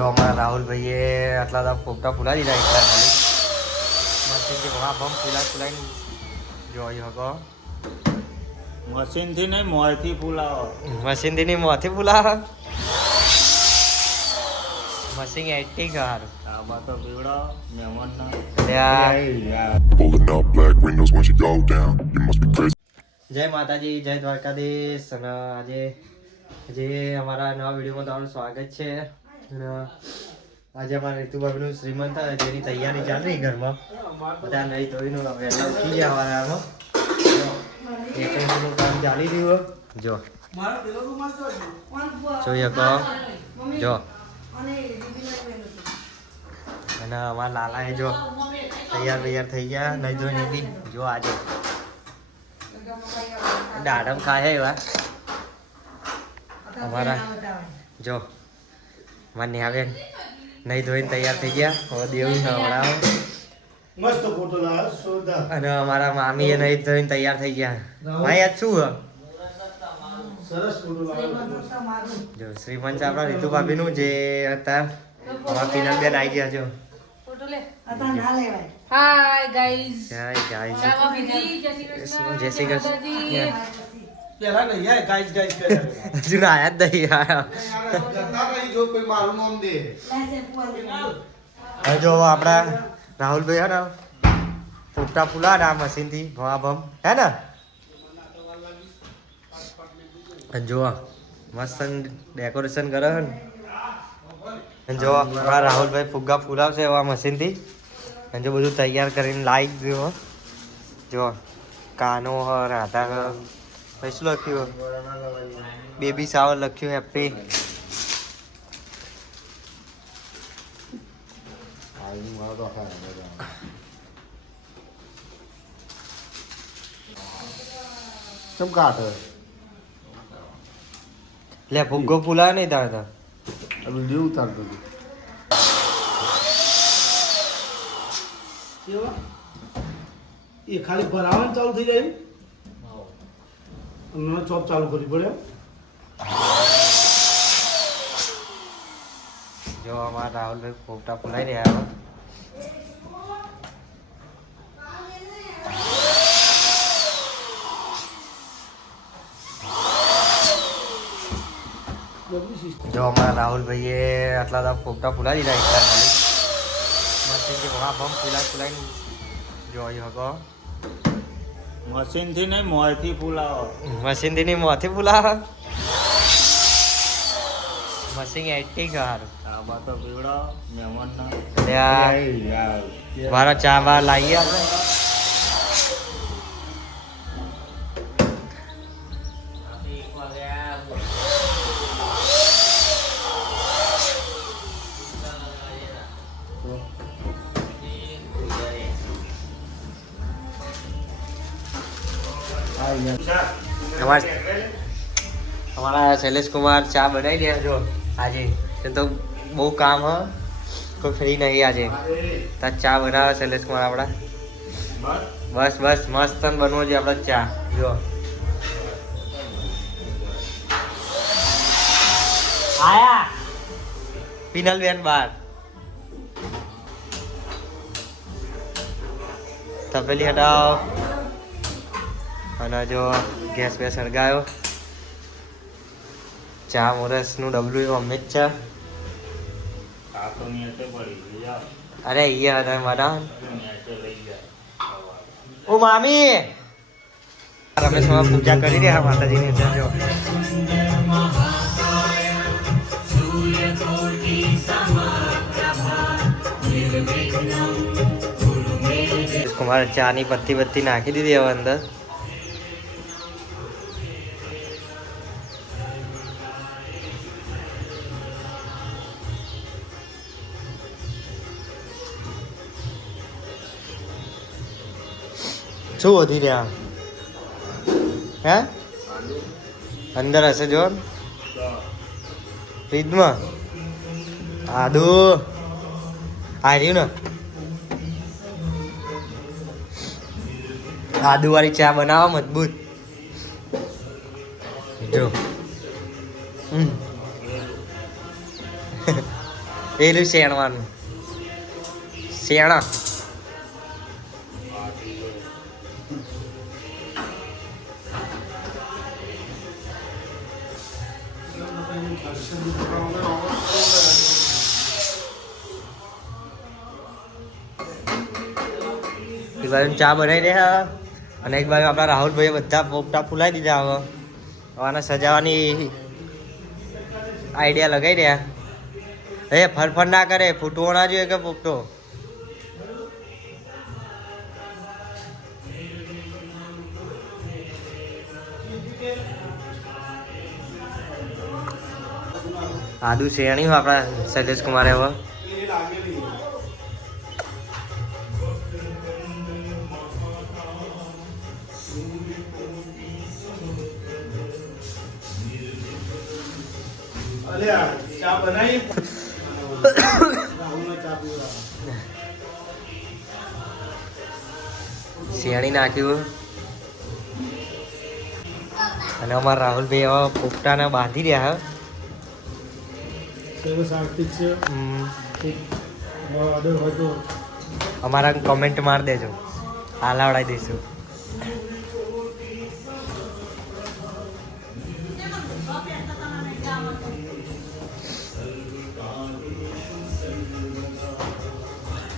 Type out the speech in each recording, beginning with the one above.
જો અમારા રાહુલભાઈએ આટલા બધા પોપટા ફૂલા દીધા એટલા ખાલી મશીનથી ભણા ભમ ફૂલાઈને જોઈ શકો મશીનથી નહીં મોંથી ફૂલાવો મશીનથી નહીં મોંથી ફૂલાવે મશીન એક્ટિંગ સારું આમાં તો બીવડો મહેમાનના Pulling up black windows once you go down. You must be crazy. જય માતાજી જય દ્વારકાધીશ અને આજે અમારા નવા વિડીયોમાં તમારું સ્વાગત છે અને આજે અમારા રીતુભાઈનું શ્રીમંત થાય જેની તૈયારી ચાલી રહી ઘરમાં બધા નહીં ધોઈને વહેલા ઉઠી ગયા વાળામાં એકનું કામ ચાલી રહ્યું જો જોઈ શકો જો અને અમારા લાલાએ જો તૈયાર થઈ ગયા નહીં ધોઈને બી જો આજે દાડમ ખાય એવા અમારા જો મને આવે નહીં ધોઈને તૈયાર થઈ ગયા હવે દેવું ખવડાવે મસ્ત ફોટો લાવ્યો સોદા અને અમારા મામી એ નહીં ધોઈને તૈયાર થઈ ગયા ભાઈ આજ શું સરસ ફોટો લાવ્યો જો શ્રીમંત આપણા રીતુ ભાભીનું જે હતા અમારા પીનલબેન આવી ગયા જો હાય ગાઈઝ જય ગાય જય શ્રી જય શ્રી કૃષ્ણ પેલા નહીં આય ગાઈસ કરે હજુ ના આયા જ નહીં આયા જતા રહી જો કોઈ મારું નામ દે હવે જો આપણા રાહુલભાઈ હે ને પોપટા ફૂલા ને આ મશીનથી ભમ હે ને જો મસ્ત ડેકોરેશન કરે છે ને જો આપણા રાહુલભાઈ ફુગ્ગા ફૂલાવશે એવા મશીનથી અને જો બધું તૈયાર કરીને લાવી દીધું જો કાનો હ રાધા હ પછી શું લખ્યું બેબી સાવર લખ્યું હેપી કેમ કાઢે લે ફુગ્ગો ફૂલાવે નહીં તારે તો વિડીયો ઉતારતો એ ખાલી ભરાવાનું ચાલુ થઈ જાય અને ચોપ ચાલુ કરવી પડે જો અમારા રાહુલભાઈ પોપટા ફૂલાઈ રહ્યા હવે જો અમારા રાહુલભાઈએ આટલા બધા પોપટા ફૂલા દીધા એટલા ખાલી મશીનથી ભણા ભમ ફૂલાઈને જોઈ શકો મશીનથી નહીં મોંથી ફૂલાવો મશીનથી નહીં મોંથી ફૂલાવે મશીન એક્ટિંગ સારું આમાં તો બીવડો મહેમાનના મારા ચા બા લાવીએ આપણે અમારા શૈલેષ કુમાર ચા બનાવી દે જો આજે તો બહુ કામ હ કોઈ ફ્રી નહીં આજે તાર ચા બનાવે શૈલેષ કુમાર આપણા બસ મસ્ત બનવો જોઈએ આપણે ચા જો આયા પિનલબેન બાર તપેલી હટાવો અને જો ગેસ વેસ સળગાયો ચા મોરસનું ડબલું એવું અમે જ છે આ તો નીચે પડી જાઓ અરે અહીંયા તમે બનાવો નીચે લઈ જાય ઓ મામી રમેશ મામા પૂજા કરી રહ્યા માતાજીની ત્યાં જો કુમાર ચાની પત્તી નાખી દીધી હવે અંદર શું વધી રહ્યા હે અંદર હશે જો ફ્રીજમાં આદુ આ રહ્યું ને આદુ વાળી ચા બનાવો મજબૂત જો એલું શેણવાનું શેણા એક બાજુ ચા બનાવી રહ્યા અને એક બાજુ આપણા રાહુલભાઈએ બધા પોપટા ફૂલાઈ દીધા હવે આને સજાવવાની આઈડિયા લગાવી રહ્યા એ ફરફર ના કરે ફૂટવો ના જોઈએ કે પોપટો આદુ શેરણી આપણા શૈલેષ કુમારે હવે ચા બનાવી રાહુલને ચા પીવડાવો. શેરણી નાખ્યું અને અમારા રાહુલભાઈ હવે પોપટાને બાંધી રહ્યા સરસ આર્થિક છે હમ. ઓર્ડર હોય તો અમારા કમેન્ટ માર દેજો હાલાવડાવી દઈશું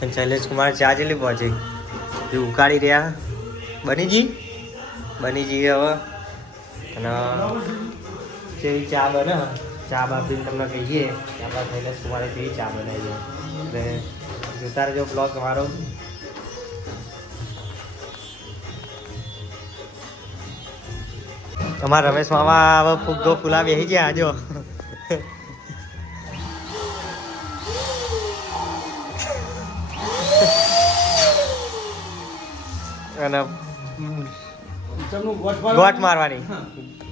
અને શૈલેષ કુમાર ચા જેટલી પહોંચી એ ઉકાળી રહ્યા બની જી હવે અને જેવી ચા બને ચા બાપીને તમને કહીએ કે આપણા શૈલેષ કુમારે કેવી ચા બનાવી છે એટલે જોતા રહેજો બ્લોગ મારો અમારા રમેશ મામા હવે ફુગ્ગો ફૂલા બેસી ગયા આજો અને ચમનું ગોટ મારવાની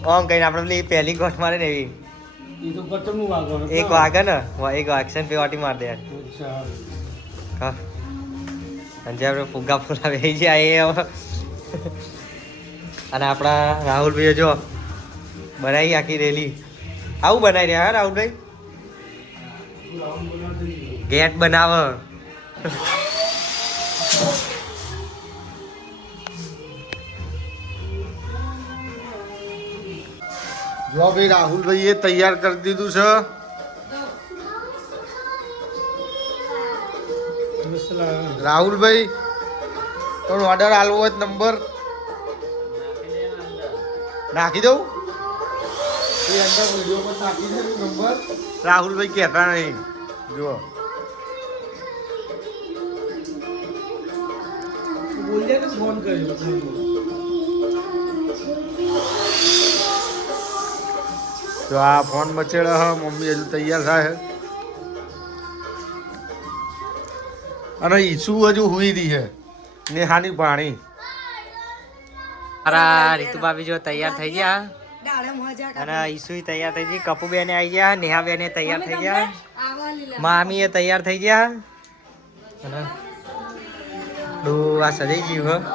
ઓમ કહીને આપણે પેલી પહેલી ગોટ મારે ને એવી એ તો ચમનું વાગવાનું એક વાગે ને એક વાગશે ને પેવાટી માર દે અચ્છા હા અને જે આપણે ફુગ્ગા ફૂલા બેસી ગયા એ હવે અને આપણા રાહુલભાઈ જો બનાવી આખી રેલી આવું બનાવી રહ્યા હા રાહુલભાઈ ગેટ બનાવ જો ભાઈ રાહુલભાઈએ તૈયાર કરી દીધું છે રાહુલભાઈ પણ ઓર્ડર આલવો હોય તો નંબર નાખી દઉં એ અંદર વિડીયો પર નાખી દે નંબર રાહુલભાઈ કહેતા નહીં જુઓ બોલ્યા ને ફોન કર્યો તો આ ફોન બચેડે હ મમ્મી હજુ તૈયાર થાય અને ઈસુ હજુ હુઈ રહી છે નેહાની પાણી મારા રીતુ ભાભી જો તૈયાર થઈ ગયા અને ઈસુ તૈયાર થઈ ગઈ કપુ બેને આવી ગયા નેહા બેને તૈયાર થઈ ગયા મામી એ તૈયાર થઈ ગયા અને આ સજાઈ ગયું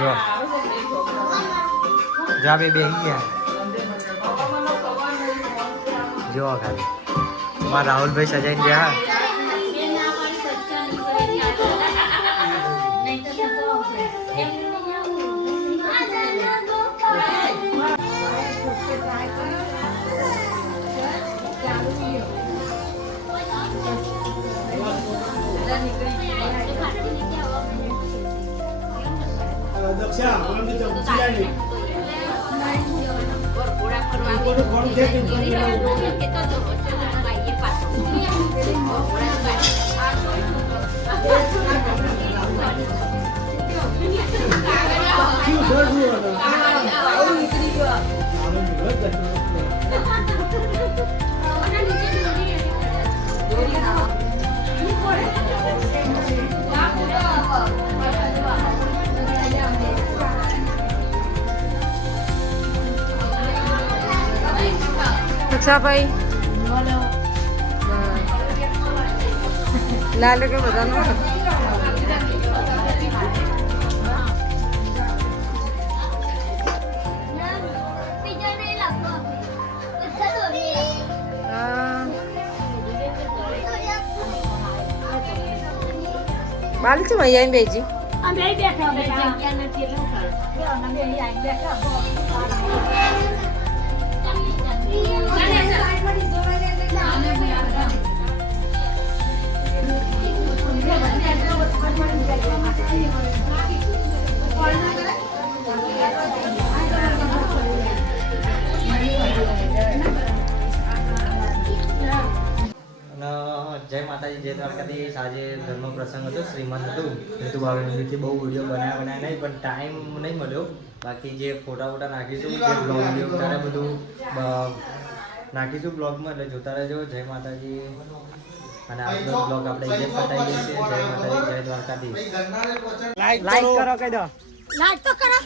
હો જો બે બેસી ગયા જો ખાલી મારા રાહુલભાઈ સજાઈને ગયા દક્ષા બોલની ચમચી લાવી અચ્છા ભાઈ લાલો કે બધાનો બાલી છે મૈયા આઈને બેજી અમે બેઠા જગ્યા નથી એટલે ઉખાડો અમે અહીં આવીને જય માતાજી જય દ્વારકાધીશ. આજે ઘરનો પ્રસંગ હતો, શ્રીમંત હતું. હેતુ ભાવેથી બહુ વિડીયો બનાવ્યા નહીં, પણ ટાઈમ નહીં મળ્યો. બાકી જે ફોટા નાખીશું, જે બ્લોગ વિડીયો ત્યારે બધું નાખીશું બ્લોગમાં, એટલે જોતા રહેજો. જય માતાજી. અને આજનો બ્લોગ આપણે જેમ પતાવીએ છીએ. જય માતાજી જય દ્વારકાધીશ. લાઈક કરો કહી દો. લાઈક તો કરો.